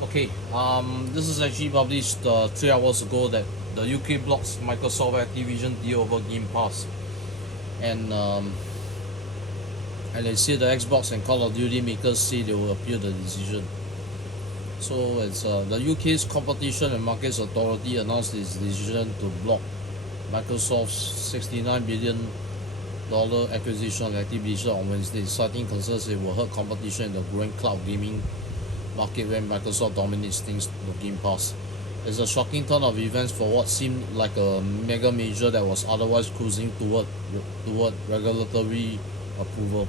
Okay, this is actually published 3 hours ago that the UK blocks Microsoft Activision deal over Game Pass, and they say the Xbox and Call of Duty makers say they will appeal the decision. So it's the UK's Competition and Markets Authority announced its decision to block Microsoft's $69 billion acquisition of Activision on Wednesday, citing concerns it will hurt competition in the growing cloud gaming market when Microsoft dominates things to Game Pass. It's a shocking turn of events for what seemed like a mega major that was otherwise cruising toward regulatory approval.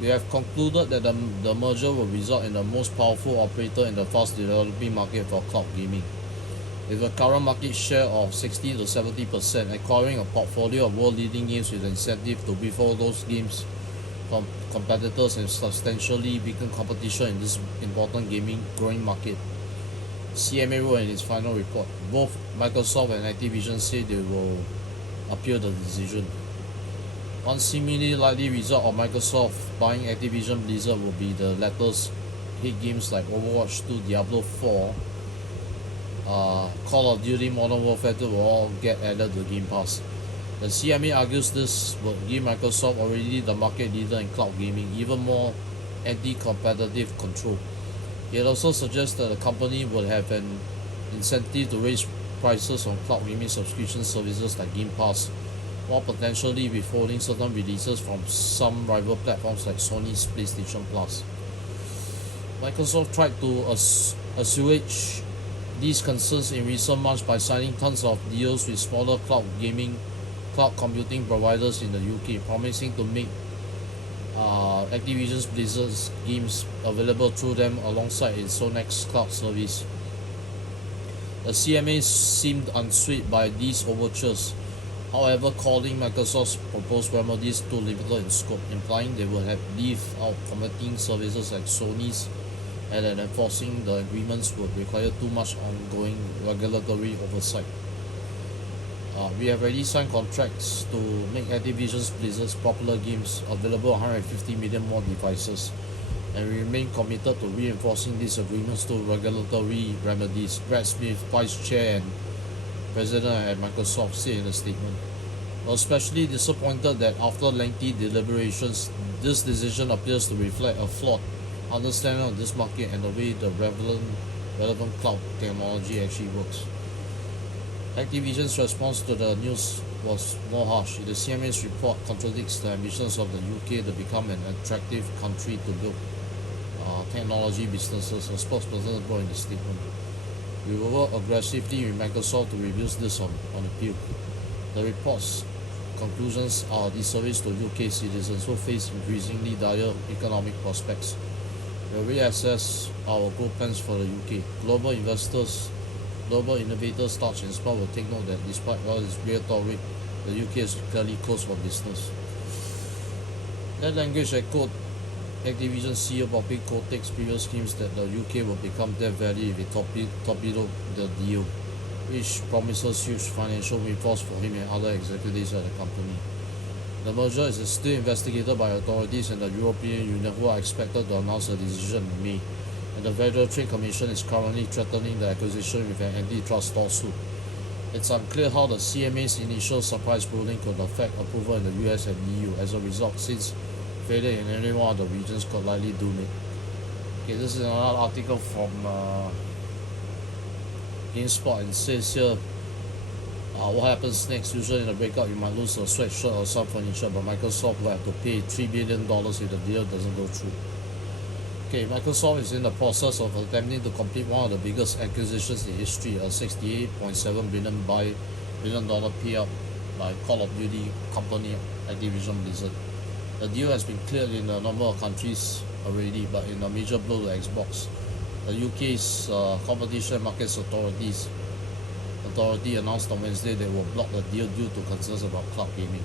We have concluded that the merger will result in the most powerful operator in the fast developing market for cloud gaming. With a current market share of 60 to 70%, acquiring a portfolio of world-leading games with the incentive to before those games from competitors and substantially weaken competition in this important gaming growing market. CMA wrote in its final report, both Microsoft and Activision say they will appeal the decision. One seemingly likely result of Microsoft buying Activision Blizzard will be the latter's hit games like Overwatch 2, Diablo 4, Call of Duty Modern Warfare 2 will all get added to Game Pass. The CMA argues this will give Microsoft, already the market leader in cloud gaming, even more anti-competitive control. It also suggests that the company will have an incentive to raise prices on cloud gaming subscription services like Game Pass, while potentially withholding certain releases from some rival platforms like Sony's PlayStation Plus. Microsoft tried to assuage these concerns in recent months by signing tons of deals with smaller cloud computing providers in the UK, promising to make Activision's Blizzard's games available through them alongside its own xCloud service. The CMA seemed unsweet by these overtures, however, calling Microsoft's proposed remedies too limited in scope, implying they will have leave out competing services like Sony's, and that enforcing the agreements would require too much ongoing regulatory oversight. We have already signed contracts to make Activision's Blizzard's popular games available on 150 million more devices, and we remain committed to reinforcing these agreements through regulatory remedies, Brad Smith, Vice Chair and President at Microsoft, said in a statement. We're especially disappointed that after lengthy deliberations, this decision appears to reflect a flawed understanding of this market and the way the relevant cloud technology actually works. Activision's response to the news was more harsh. The CMA's report contradicts the ambitions of the UK to become an attractive country to build technology businesses, a spokesperson wrote in the statement. We will work aggressively with Microsoft to reduce this on appeal. The report's conclusions are a disservice to UK citizens who face increasingly dire economic prospects. We will reassess our growth plans for the UK. Global innovators large and small will take note that despite all its rhetoric, the UK is clearly closed for business. That language echoed Activision CEO Bobby Kotick's previous claims that the UK will become Death Valley if it torpedoed the deal, which promises huge financial windfalls for him and other executives at the company. The merger is still investigated by authorities in the European Union, who are expected to announce a decision in May, and the Federal Trade Commission is currently threatening the acquisition with an antitrust lawsuit. It's unclear how the CMA's initial surprise ruling could affect approval in the US and EU as a result, since failure in any one of the regions could likely doom it. Okay, this is another article from GameSpot, and says here what happens next. Usually in a breakout you might lose a sweatshirt or some furniture, but Microsoft will have to pay $3 billion if the deal doesn't go through. Okay, Microsoft is in the process of attempting to complete one of the biggest acquisitions in history, a $68.7 billion payout by Call of Duty company Activision Blizzard. The deal has been cleared in a number of countries already, but in a major blow to Xbox, the UK's Competition and Markets Authority announced on Wednesday they will block the deal due to concerns about cloud gaming.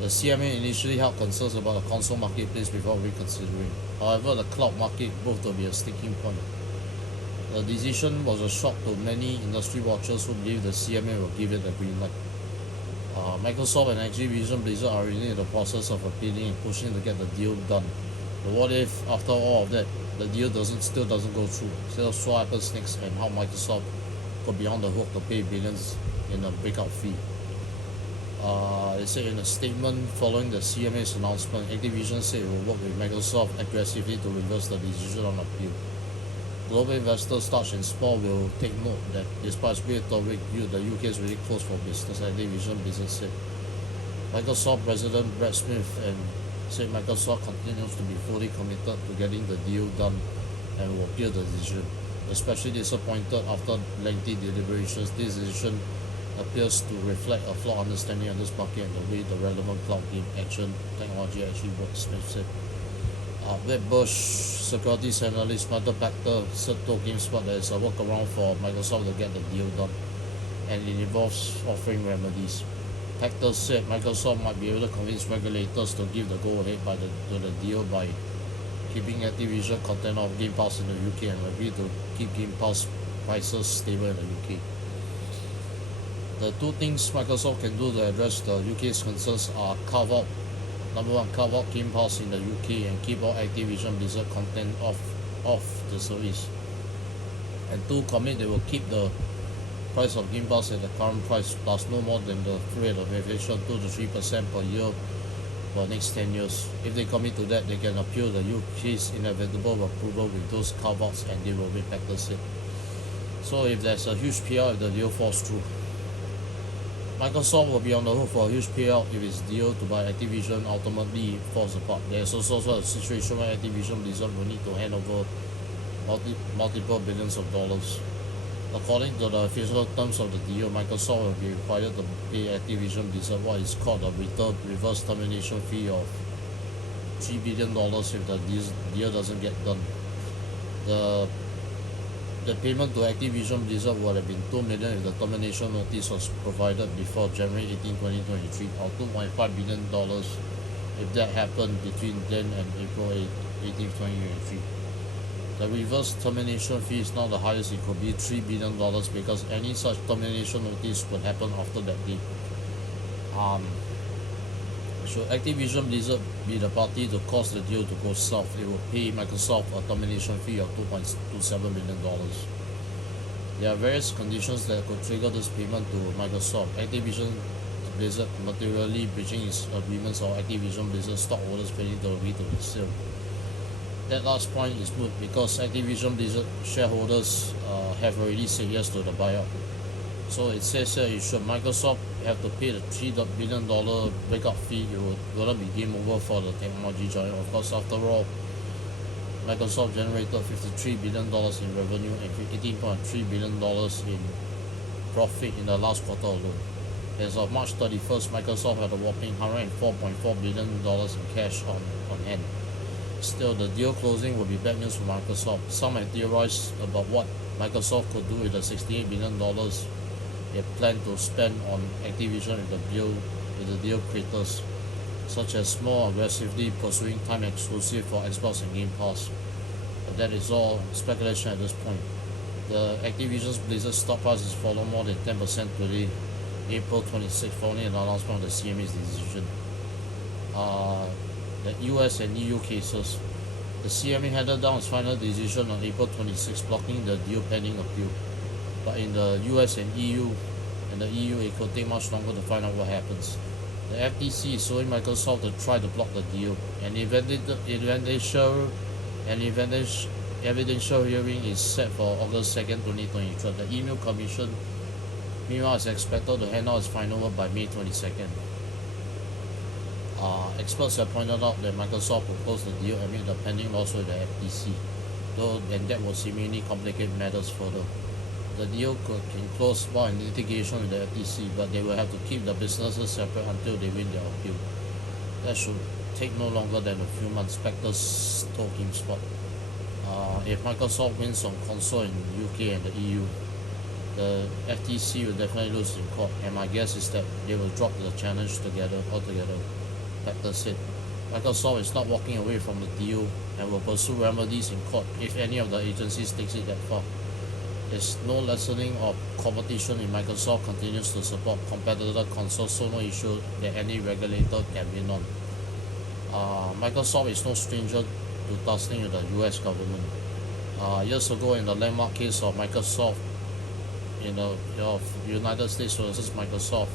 The CMA initially held concerns about the console marketplace before reconsidering. However, the cloud market proved to be a sticking point. The decision was a shock to many industry watchers who believe the CMA will give it a green light. Microsoft and Activision Blizzard are already in the process of appealing and pushing to get the deal done. But what if after all of that the deal still doesn't go through? So what happens next, and how Microsoft could be on the hook to pay billions in a breakout fee. They said in a statement following the CMA's announcement, Activision said it will work with Microsoft aggressively to reverse the decision on appeal. Global investors, large and small, will take note that despite rhetoric, the UK is really closed for business, Activision business said. Microsoft President Brad Smith and said Microsoft continues to be fully committed to getting the deal done and will appeal the decision. Especially disappointed after lengthy deliberations, this decision appears to reflect a flawed understanding of this market and the way the relevant cloud game action technology actually works, Smith said. Wedbush securities analyst Michael Pachter said to GameSpot there is a workaround for Microsoft to get the deal done, and it involves offering remedies. Pachter said Microsoft might be able to convince regulators to give the go-ahead to the deal by keeping Activision content of Game Pass in the UK and agree to keep Game Pass prices stable in the UK. The two things Microsoft can do to address the UK's concerns are number one, carve out Game Pass in the UK and keep all Activision Blizzard content off the service. And two, commit they will keep the price of Game Pass at the current price plus no more than the rate of inflation 2 to 3% per year for the next 10 years. If they commit to that, they can appeal the UK's inevitable approval with those carve-outs and they will be Pachter said. So if there's a huge payout if the deal falls through, Microsoft will be on the hook for a huge payout if its deal to buy Activision ultimately falls apart. There is also a situation where Activision Blizzard will need to hand over multiple billions of dollars. According to the official terms of the deal, Microsoft will be required to pay Activision Blizzard what is called a reverse termination fee of $3 billion if the deal doesn't get done. The payment to Activision Blizzard would have been $2 million if the termination notice was provided before January 18, 2023, or $2.5 billion if that happened between then and April 18, 2023. The reverse termination fee is now the highest it could be, $3 billion, because any such termination notice would happen after that date. Should Activision Blizzard be the party to cause the deal to go south, it will pay Microsoft a termination fee of $2.27 million. There are various conditions that could trigger this payment to Microsoft. Activision Blizzard materially breaching its agreements, or Activision Blizzard stockholders failing to agree to the sale. That last point is moot because Activision Blizzard shareholders have already said yes to the buyout. So it says here, should Microsoft have to pay the $3 billion breakup fee, it will be game over for the technology giant. Of course, after all, Microsoft generated $53 billion in revenue and $18.3 billion in profit in the last quarter alone. As of March 31st, Microsoft had a whopping $104.4 billion in cash on hand. Still, the deal closing will be bad news for Microsoft. Some have theorized about what Microsoft could do with the $68 billion they plan to spend on Activision if the deal craters, such as more aggressively pursuing time exclusive for Xbox and Game Pass. But that is all speculation at this point. The Activision's Blizzard stock price has fallen more than 10% today, April 26, following an announcement of the CMA's decision. The US and EU cases. The CMA handed down its final decision on April 26, blocking the deal pending appeal. But in the US and EU, it could take much longer to find out what happens. The FTC is suing Microsoft to try to block the deal. An evidential hearing is set for August 2nd, 2023. The email commission, meanwhile, is expected to hand out its final word by May 22nd. Experts have pointed out that Microsoft proposed the deal amid the pending lawsuit with the FTC, and that would seemingly complicate matters further. The deal can close while in litigation with the FTC, but they will have to keep the businesses separate until they win their appeal. That should take no longer than a few months, Spectres told GameSpot. If Microsoft wins on console in the UK and the EU, the FTC will definitely lose in court, and my guess is that they will drop the challenge altogether. Pachter said Microsoft is not walking away from the deal and will pursue remedies in court if any of the agencies takes it that far. There's no lessening of competition if Microsoft continues to support competitor consoles, so no issue that any regulator can win on. Microsoft is no stranger to tussling with the US government. Years ago, in the landmark case of Microsoft, in the United States versus Microsoft,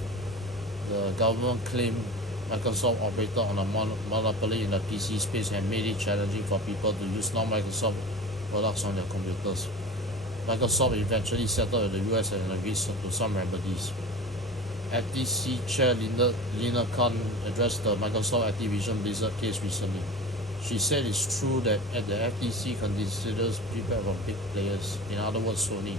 the government claimed Microsoft operated on a monopoly in the PC space and made it challenging for people to use non-Microsoft products on their computers. Microsoft eventually settled with the US and agreed to some remedies. FTC Chair Lina Khan addressed the Microsoft Activision Blizzard case recently. She said it's true that the FTC considers feedback from big players, in other words Sony.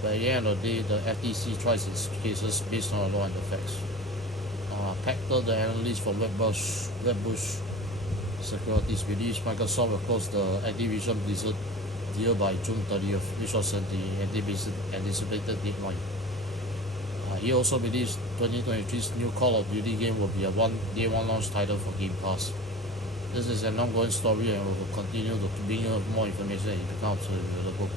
But at the end of the day, the FTC tries its cases based on the law and the facts. Pachter, the analyst from Wedbush Securities, believes Microsoft will close the Activision Blizzard deal by June 30th, which was the anticipated deadline. He also believes 2023's new Call of Duty game will be a day one launch title for Game Pass. This is an ongoing story and we will continue to bring you more information as it becomes available.